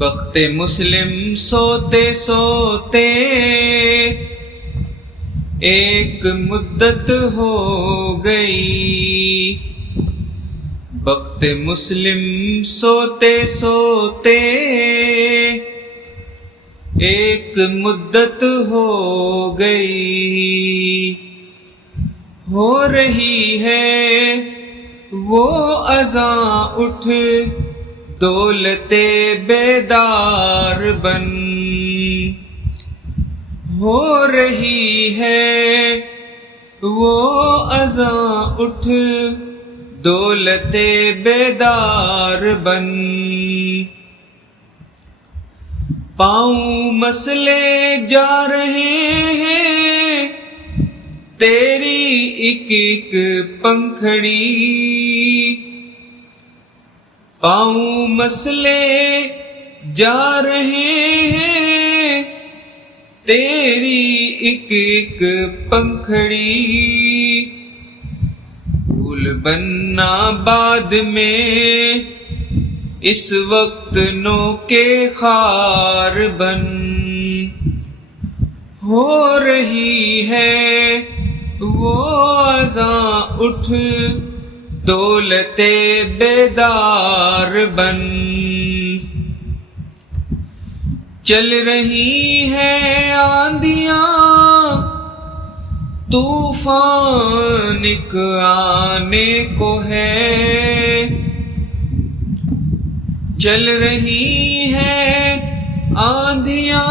بخت مسلم سوتے سوتے ایک مدت ہو گئی، بخت مسلم سوتے سوتے ایک مدت ہو گئی، ہو رہی ہے وہ اذاں اٹھ دولت بیدار بن، ہو رہی ہے وہ اذاں اٹھ دولت بیدار بن، پاؤں مسلے جا رہے ہیں تیری ایک ایک پنکھڑی، پاؤں مسلے جا رہے ہیں تیری ایک ایک پنکھڑی، پھول بننا بعد میں اس وقت نو کے خار بن، ہو رہی ہے وہ اذاں اٹھ دولت بیدار بن، چل رہی ہے آندیاں طوفان ایک آنے کو ہے، چل رہی ہے آندیاں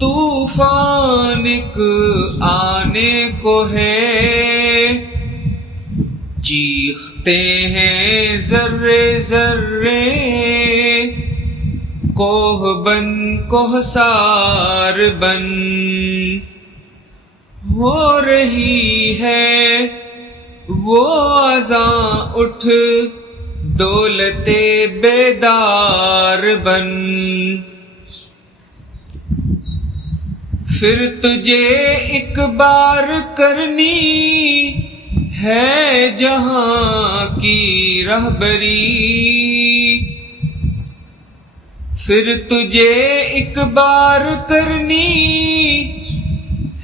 طوفان ایک آنے کو ہے، چیختے ہیں ذرے ذرے کوہ بن کوہسار بن، ہو رہی ہے وہ اذاں اٹھ دولت بیدار بن، پھر تجھے ایک بار کرنی ہے جہاں کی رہبری، پھر تجھے ایک بار کرنی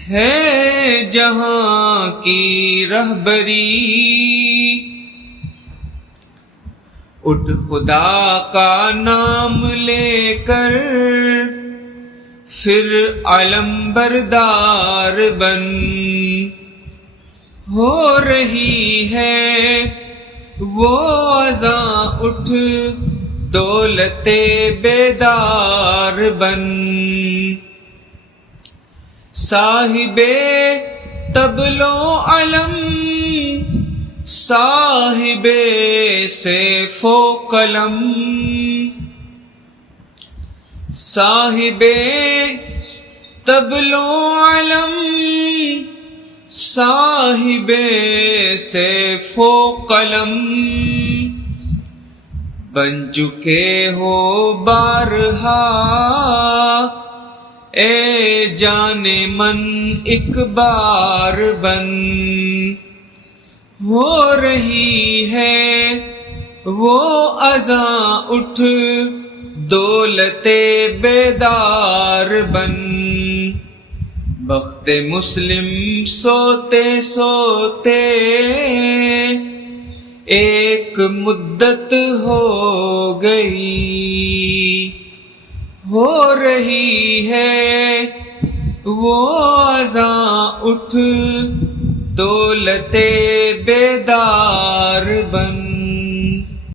ہے جہاں کی رہبری، اٹھ خدا کا نام لے کر پھر علم بردار بن، ہو رہی ہے وہ اذاں اٹھ دولت بیدار بن، صاحب طبل و علم صاحب سیف و قلم، صاحب طبل و علم صاحب سیف و قلم، بن چکے ہو بارہا اے جان من ایک بار بن، ہو رہی ہے وہ اذاں اٹھ دولت بیدار بن، بخت مسلم سوتے سوتے ایک مدت ہو گئی، ہو رہی ہے وہ اذاں اٹھ دولت بیدار بن۔